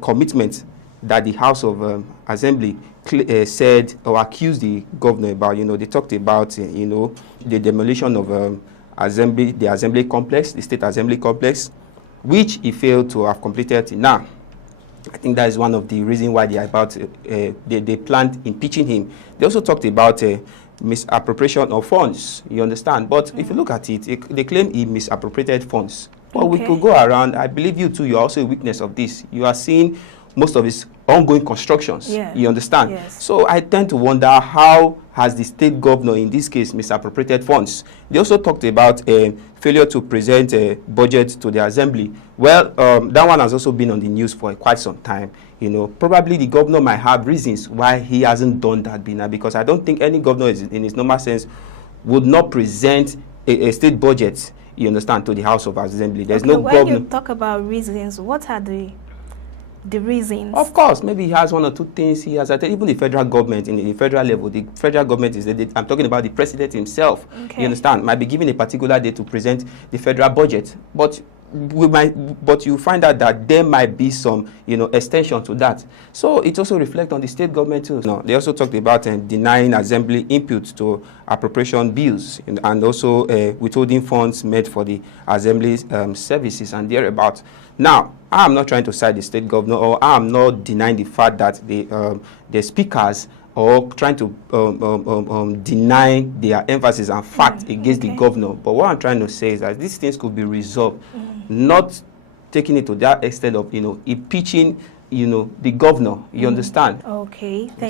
commitment that the House of Assembly said or accused the governor about. They talked about, the demolition of the assembly complex, the state assembly complex, which he failed to have completed now. I think that is one of the reasons why they planned impeaching him. They also talked about misappropriation of funds, you understand? But if you look at it, they claim he misappropriated funds. Well, we could go around. I believe you too, you're also a witness of this. You are seeing most of his ongoing constructions, you understand? Yes. So I tend to wonder, how has the state governor, in this case, misappropriated funds? They also talked about failure to present a budget to the assembly. Well, that one has also been on the news for quite some time. Probably the governor might have reasons why he hasn't done that because I don't think any governor in his normal sense would not present a state budget, you understand, to the House of Assembly. There's no governor. When you talk about reasons, what are the reasons? Of course, maybe he has one or two things he has. Even the federal government, in the federal level, the federal government I'm talking about the president himself. Okay. You understand? Might be given a particular day to present the federal budget, but you find out that there might be some, extension to that. So it also reflects on the state government too. Now, they also talked about denying assembly input to appropriation bills and also withholding funds made for the assembly services and thereabouts. Now, I'm not trying to cite the state governor, or I'm not denying the fact that the speakers or trying to deny their emphasis and fact against the governor. But what I'm trying to say is that these things could be resolved, not taking it to that extent of, impeaching, the governor. You understand? Okay, thank you.